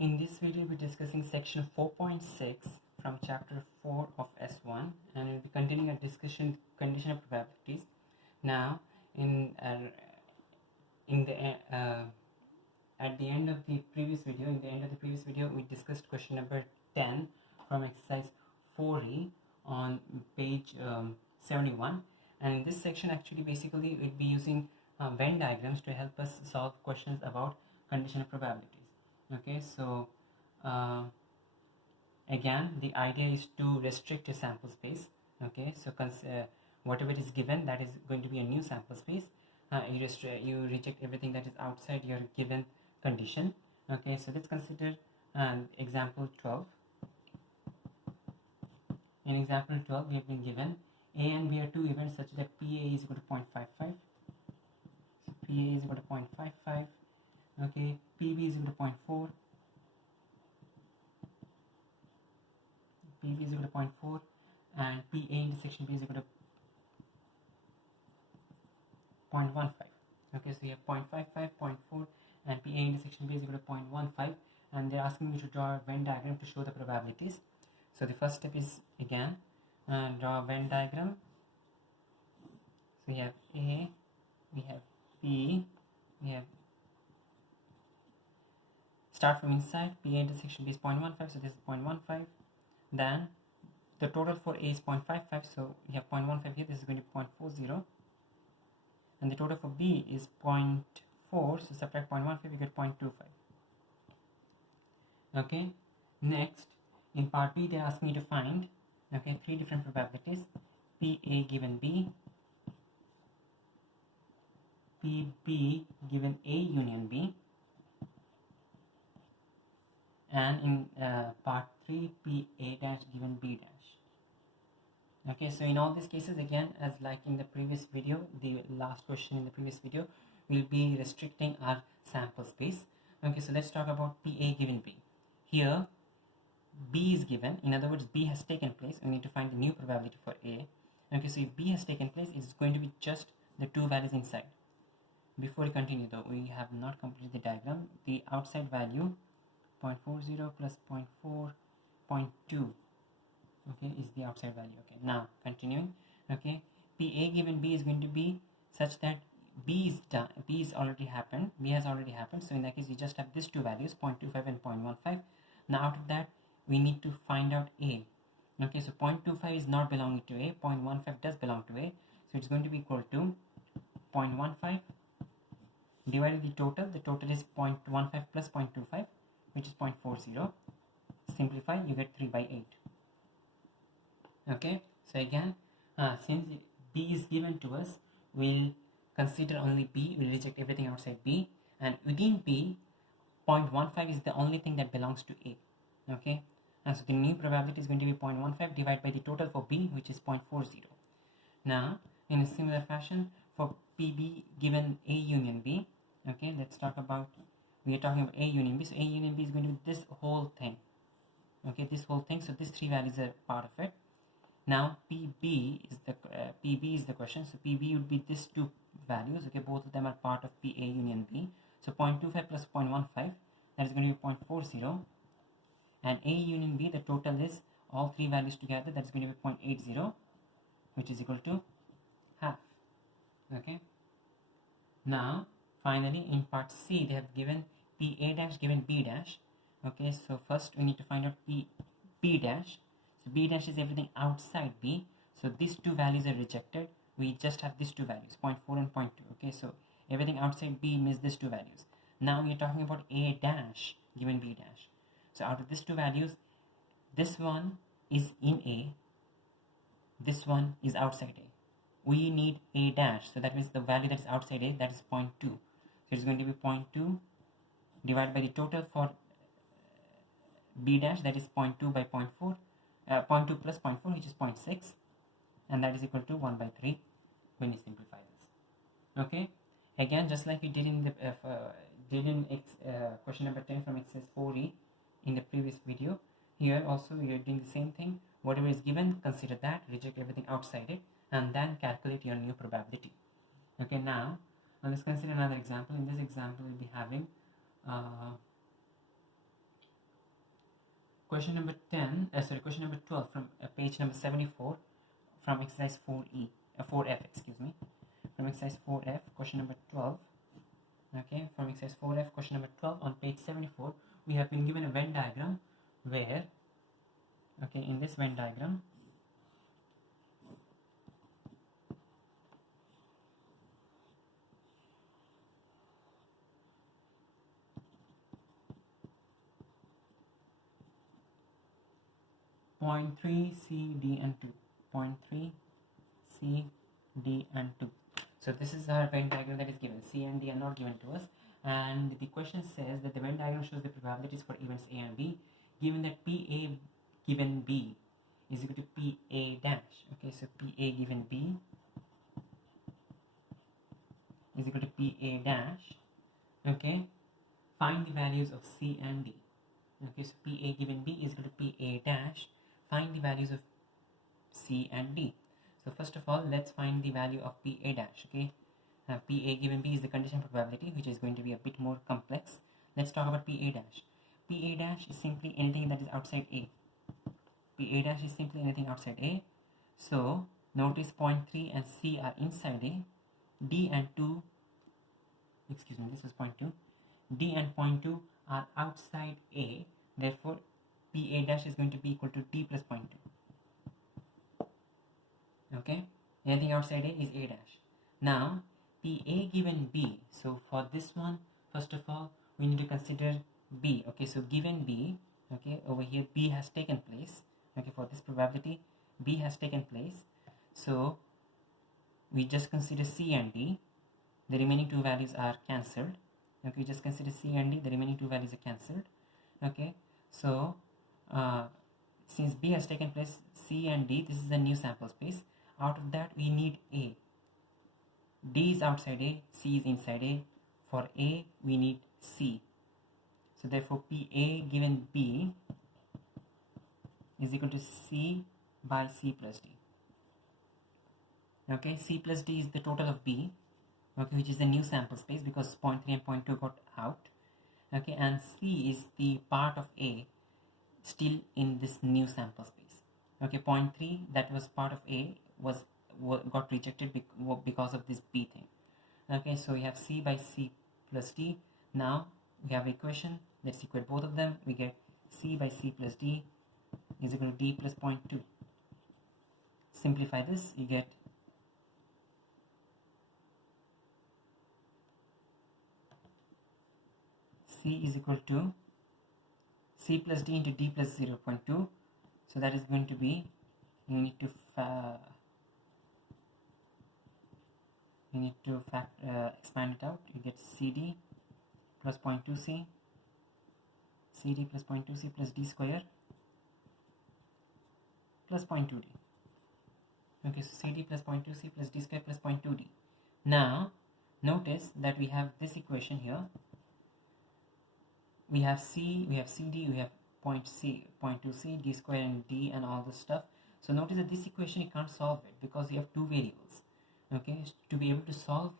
In this video, we'll be discussing section 4.6 from chapter 4 of S1, and we'll be continuing a discussion condition of probabilities. Now, at the end of the previous video, we discussed question number 10 from exercise 4E on page 71, and in this section, actually, basically, we'll be using Venn diagrams to help us solve questions about condition of probabilities. Okay, so again, the idea is to restrict a sample space. Okay, so whatever is given, that is going to be a new sample space. You reject everything that is outside your given condition. Okay, so let's consider example 12. In example 12, we have been given A and B are two events such that PA is equal to 0.55. So PA is equal to 0.55. Okay, PB is equal to 0.4. PB is equal to 0.4 and PA intersection B is equal to 0.15. Okay, so you have 0.55, 0.4 and PA intersection B is equal to 0.15, and they're asking me to draw a Venn diagram to show the probabilities. So the first step is again draw a Venn diagram. So we have A, we have B, we have start from inside, PA intersection B is 0.15, so this is 0.15. Then the total for A is 0.55, so we have 0.15 here, this is going to be 0.40. And the total for B is 0.4, so subtract 0.15, we get 0.25. Okay, next in part B, they're asking me to find three different probabilities: PA given B, PB given A union B, and in part 3, PA dash given B dash. Okay, so in all these cases, again, as like in the previous video, the last question in the previous video, we'll be restricting our sample space. Okay, so let's talk about PA given B. Here, B is given, in other words, B has taken place. We need to find the new probability for A. Okay, so if B has taken place, it's going to be just the two values inside. Before we continue though, we have not completed the diagram. The outside value 0.40 plus 0.4, 0.2, okay, is the outside value. Okay, now continuing. Okay, PA given B is going to be such that B is done. B has already happened. So in that case, we just have these two values, 0.25 and 0.15. Now out of that, we need to find out A. Okay, so 0.25 is not belonging to A. 0.15 does belong to A. So it's going to be equal to 0.15 divided the total. The total is 0.15 plus 0.25, which is 0.40. Simplify, you get 3 by 8. Okay, so again, since B is given to us, we'll consider only B, we'll reject everything outside B, and within B, 0.15 is the only thing that belongs to A. Okay, and so the new probability is going to be 0.15 divided by the total for B, which is 0.40. Now, in a similar fashion, for PB given A union B, okay, let's talk about, we are talking about A union B, so A union B is going to be this whole thing. Okay, this whole thing, so these three values are part of it. Now PB is the question, so PB would be these two values. Okay, both of them are part of PA union B. So 0.25 plus 0.15, that is going to be 0.40, and A union B, the total is all three values together, that is going to be 0.80, which is equal to half. Okay, now finally in part C, they have given PA dash given B dash. Okay, so first we need to find out B dash. So B dash is everything outside B, so these two values are rejected. We just have these two values, 0.4 and 0.2. Okay, so everything outside B means these two values. Now we are talking about A dash given B dash. So out of these two values, this one is in A, this one is outside A. We need A dash, so that means the value that is outside A, that is 0.2. So it's going to be 0.2 divided by the total for B dash, that is 0.2 by 0.4, 0.2 plus 0.4, which is 0.6, and that is equal to 1 by 3 when you simplify this. Okay, again, just like we did in the question number 10 from exercise 4E in the previous video, here also we are doing the same thing. Whatever is given, consider that, reject everything outside it, and then calculate your new probability. Okay, now let's consider another example. In this example, we'll be having question number 12 from page number 74 from exercise 4F, excuse me, from exercise 4F, question number 12. Okay, from exercise 4F, question number 12 on page 74, we have been given a Venn diagram where, okay, in this Venn diagram, point 3, C, D and 2, point 3, C, D and 2. So this is our Venn diagram that is given. C and D are not given to us, and the question says that the Venn diagram shows the probabilities for events A and B, given that PA given B is equal to PA dash. Okay, so PA given B is equal to PA dash. Okay, find the values of C and D. Okay, so PA given B is equal to PA dash. Find the values of C and D. So first of all, let's find the value of PA dash. Okay, PA given B is the condition probability, which is going to be a bit more complex. Let's talk about PA dash. PA dash is simply anything that is outside A. PA dash is simply anything outside A. So notice point 3 and C are inside A. D and 2, excuse me, this was point 2. D and point 2 are outside A. Therefore, PA dash is going to be equal to D plus point 2. Okay, anything outside A is A dash. Now, PA given B. So for this one, first of all, we need to consider B. Okay, so given B, okay, over here B has taken place. Okay, for this probability, B has taken place. So we just consider C and D. The remaining two values are cancelled. Okay, just consider C and D. The remaining two values are cancelled. Okay, so since B has taken place, C and D, this is a new sample space. Out of that, we need A. D is outside A, C is inside A. For A, we need C. So therefore, PA given B is equal to C by C plus D. Okay, C plus D is the total of B, okay, which is the new sample space because point 3 and point 2 got out. Okay, and C is the part of A still in this new sample space. Okay, point 3 that was part of A got rejected because of this B thing. Okay, so we have C by C plus D. Now we have equation. Let's equate both of them. We get C by C plus D is equal to D plus 0.2. Simplify this, you get C is equal to C plus D into D plus 0.2. So that is going to be, you need to expand it out. You get CD plus 0.2C, CD plus 0.2C plus D square plus 0.2D. Okay, so CD plus 0.2C plus D square plus 0.2D. Now, notice that we have this equation here. We have C, we have CD, we have 0.2C, D square and D and all this stuff. So notice that this equation you can't solve it because you have two variables. Okay, to be able to solve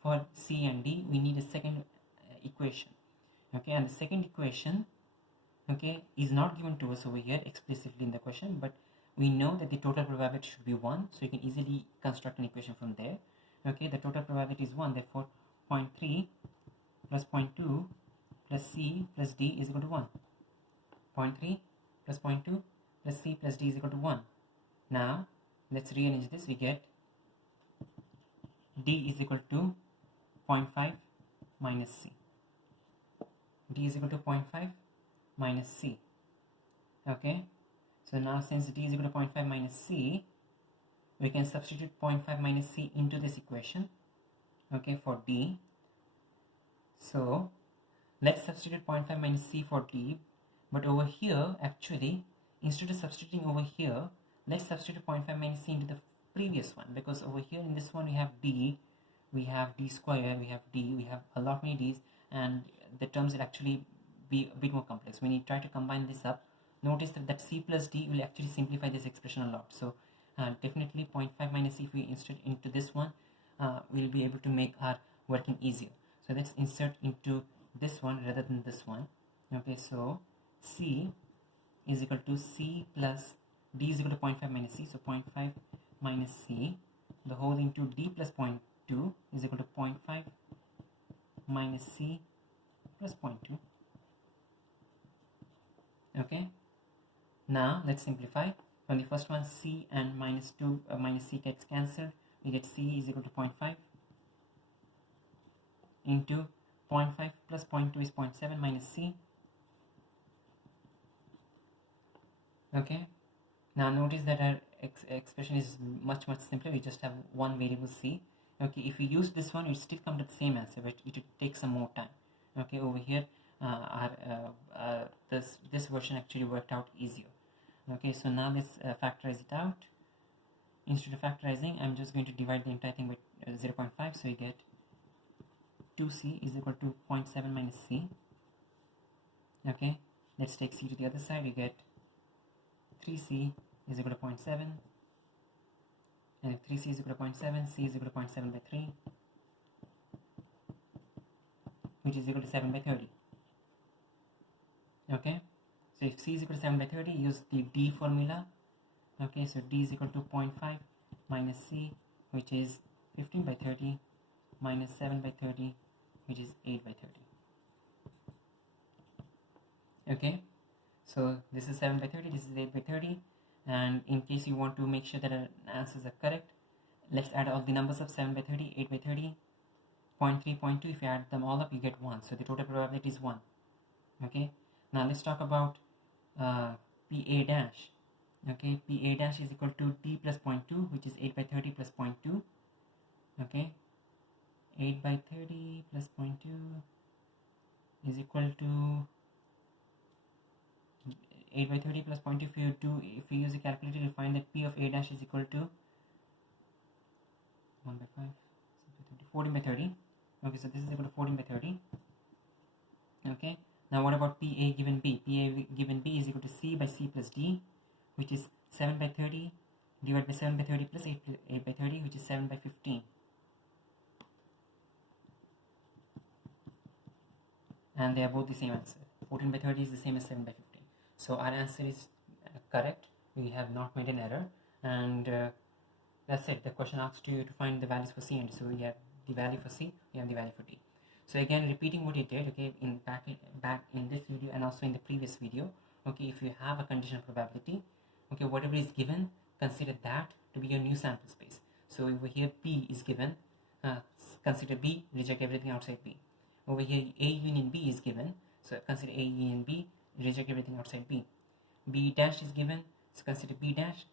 for C and D, we need a second equation. Okay, and the second equation, okay, is not given to us over here explicitly in the question, but we know that the total probability should be 1, so you can easily construct an equation from there. Okay, the total probability is 1, therefore 0.3 plus 0.2 plus C plus D is equal to 1. 0.3 plus 0.2 plus C plus D is equal to 1. Now, let's rearrange this. We get D is equal to 0.5 minus C. D is equal to 0.5 minus C. Okay, so now since D is equal to 0.5 minus C, we can substitute 0.5 minus C into this equation, okay, for D. So let's substitute 0.5 minus C for D, but over here, actually, instead of substituting over here, let's substitute 0.5 minus C into the previous one, because over here in this one we have D square, we have D, we have a lot many D's, and the terms will actually be a bit more complex. When you try to combine this up, notice that C plus D will actually simplify this expression a lot. So definitely 0.5 minus C, if we insert into this one, we'll be able to make our working easier. So let's insert into this one rather than this one. Okay, so C is equal to C plus D is equal to 0.5 minus C, so 0.5 minus C the whole into D plus 0.2 is equal to 0.5 minus C plus 0.2. Okay, now let's simplify. From the first one, C and minus 2 minus C gets cancelled. We get C is equal to 0.5 into 0.5 plus 0.2 is 0.7 minus C. Okay, now notice that our expression is much simpler. We just have one variable C. Okay, if we use this one, it still come to the same answer, but it would take some more time. Okay, over here this version actually worked out easier. Okay, so now let's factorize it out. Instead of factorizing, I'm just going to divide the entire thing by 0.5, so you get 2C is equal to 0.7 minus C. Okay, let's take C to the other side. You get 3C is equal to 0.7, and if 3C is equal to 0.7, C is equal to 0.7 by 3, which is equal to 7 by 30. Okay, so if C is equal to 7 by 30, use the D formula. Okay, so D is equal to 0.5 minus C, which is 15 by 30, minus 7 by 30, which is 8 by 30. Okay, so this is 7 by 30, this is 8 by 30, and in case you want to make sure that our answers are correct, let's add all the numbers of 7 by 30, 8 by 30, 0.3, 0.2. If you add them all up, you get 1, so the total probability is 1. Okay, now let's talk about PA dash. Okay, PA dash is equal to D plus 0.2, which is 8 by 30 plus 0.2. Okay, 8 by 30 plus 0.2 is equal to 8 by 30 plus 0.2. If you use a calculator, you'll find that P of A dash is equal to 1 by 5, 14 by 30. Okay, so this is equal to 14 by 30. Okay, now what about PA given B? PA given B is equal to C by C plus D, which is 7 by 30 divided by 7 by 30 plus 8 by 30, which is 7 by 15. And they are both the same answer. 14 by 30 is the same as 7 by 15. So our answer is correct. We have not made an error. And that's it. The question asked you to find the values for C and D. So we have the value for C, we have the value for D. So again, repeating what you did, okay, back in this video and also in the previous video. Okay, if you have a conditional probability, okay, whatever is given, consider that to be your new sample space. So over here B is given, consider B, reject everything outside B. Over here A union B is given, so consider A union B, reject everything outside B. B dash is given, so consider B dash,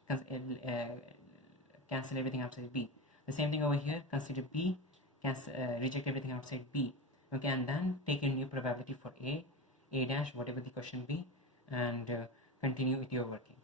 cancel everything outside B. The same thing over here, consider B, reject everything outside B. Okay, and then take a new probability for A dash, whatever the question be, and continue with your working.